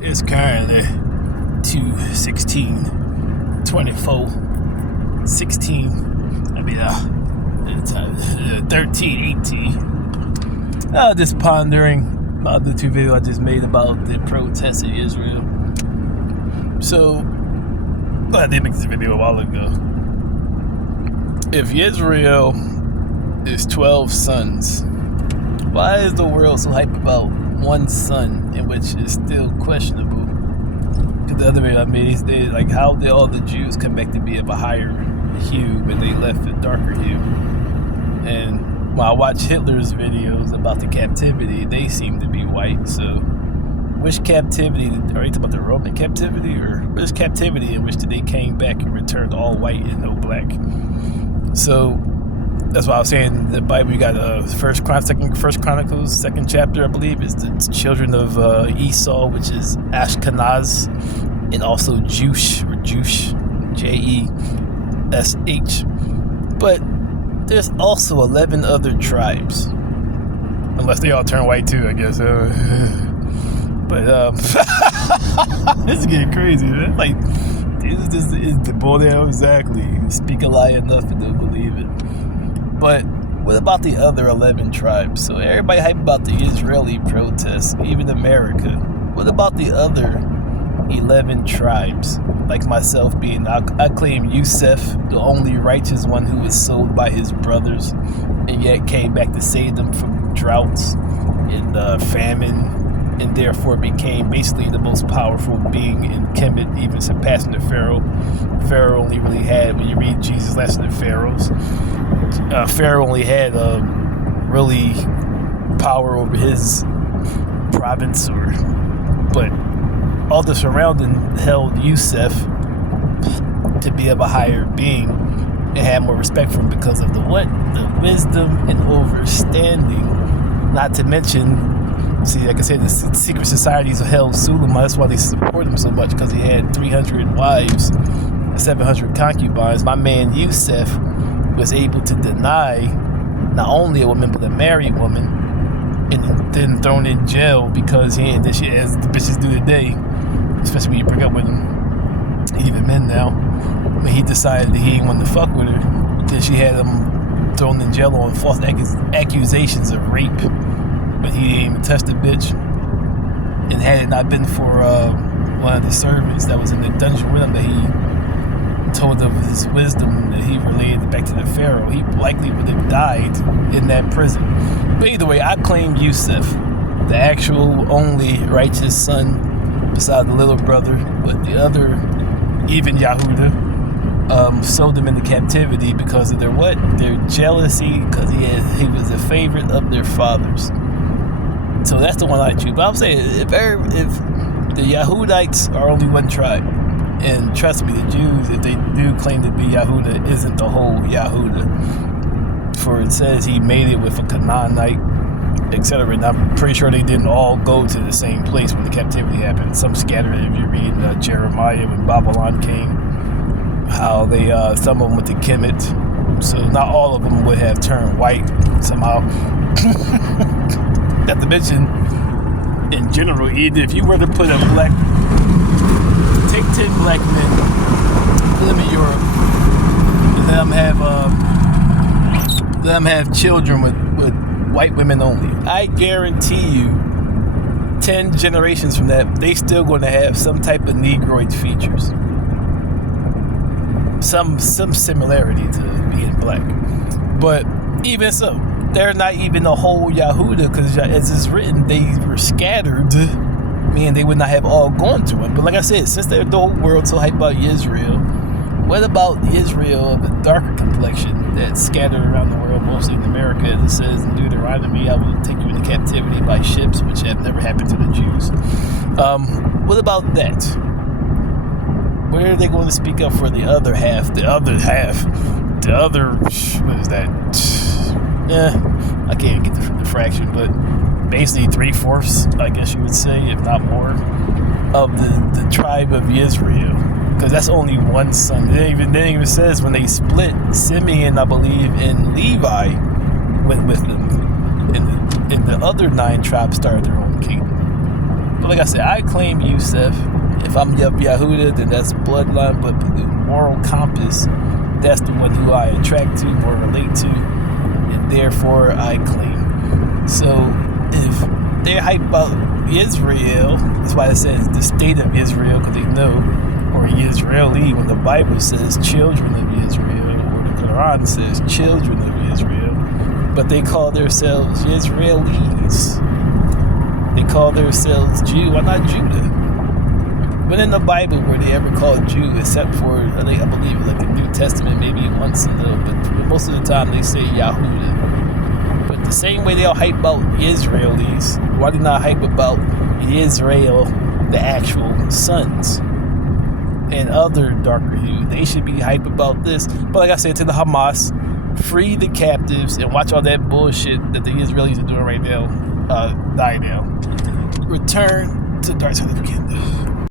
It's currently 2:16, 24, 16. It's 13, 18. Just pondering about the two videos I just made about the protests in Israel. So, I did make this video a while ago. If Israel is 12 sons, why is the world so hyped about one son, in which is still questionable? Because the other video I made, they like, how did all the Jews come back to be of a higher hue when they left a darker hue? And when I watch Hitler's videos about the captivity, they seem to be white. So, which captivity? Are you talking about the Roman captivity, or which captivity in which they came back and returned all white and no black? So that's why I was saying in the Bible, you got First Chronicles, second chapter, I believe, is the children of Esau, which is Ashkenaz, and also Jush, Jesh. But there's also 11 other tribes, unless they all turn white too, I guess. But this is getting crazy, man. Like, this is the bull down exactly. Speak a lie enough and they'll believe it. But what about the other 11 tribes? So everybody hype about the Israeli protests, even America. What about the other 11 tribes? Like myself I claim Yusuf, the only righteous one who was sold by his brothers, and yet came back to save them from droughts and famine, and therefore became basically the most powerful being in Kemet, even surpassing the Pharaoh. Pharaoh only really had, when you read Jesus' Last of the Pharaohs, Pharaoh only had really power over his province, but all the surrounding held Yusuf to be of a higher being and had more respect for him because of the wisdom and understanding. Not to mention, see, like I said, the secret societies held Suleiman. That's why they support him so much, because he had 300 wives and 700 concubines. My man Yusuf was able to deny not only a woman, but a married woman, and then thrown in jail because he ain't this shit as the bitches do today, especially when you break up with them, even men now. When he decided that he didn't want to fuck with her, then she had him thrown in jail on false accusations of rape. But he didn't even touch the bitch. And had it not been for one of the servants that was in the dungeon with him, that he told of his wisdom that he relayed back to the Pharaoh, he likely would have died in that prison. But either way, I claim Yusuf, the actual only righteous son beside the little brother, but the other, even Yahuda, sold them into captivity because of their jealousy, because he was a favorite of their fathers. So that's the one I choose. But I'm saying, if the Yahudites are only one tribe, and trust me, the Jews, if they do claim to be Yahuda, isn't the whole Yahuda. For it says he made it with a Canaanite, etc. And I'm pretty sure they didn't all go to the same place when the captivity happened. Some scattered. If you read Jeremiah, when Babylon came, how they some of them went to Kemet. So not all of them would have turned white somehow. Not to mention, in general, either if you were to take 10 black men, put them in Europe, and let them have children with white women only, I guarantee you, 10 generations from that, they still going to have some type of Negroid features, some similarity to being black. But even so, they're not even a whole Yahuda, because as it's written, they were scattered, meaning they would not have all gone to him. But like I said, since the whole world so hyped about Israel, what about Israel of a darker complexion that's scattered around the world, mostly in America, as it says in Deuteronomy, I will take you into captivity by ships, which have never happened to the Jews. What about that? Where are they going to speak up for the other half? What is that? I can't get the fraction, but basically 3/4, I guess you would say, if not more, of the tribe of Israel. Because that's only one son. It even says when they split, Simeon, I believe, and Levi went with them. And the other 9 tribes started their own kingdom. But like I said, I claim Yusuf. If I'm Yehuda, then that's bloodline. But the moral compass, that's the one who I attract to or relate to. And therefore, I claim. So if they're hype about Israel, that's why it says the state of Israel, because they know, or Israeli, when the Bible says children of Israel, or the Quran says children of Israel, but they call themselves Israelis. They call themselves Jew. Why not Judah? But in the Bible, were they ever called Jew, except for, I believe, like the New Testament, maybe once in the, but most of the time they say Yahudah. But the same way they'll hype about Israelis, why do not hype about Israel, the actual sons, and other darker hue? They should be hype about this. But like I said, to the Hamas, free the captives and watch all that bullshit that the Israelis are doing right now die down. Return to the dark side of the kingdom.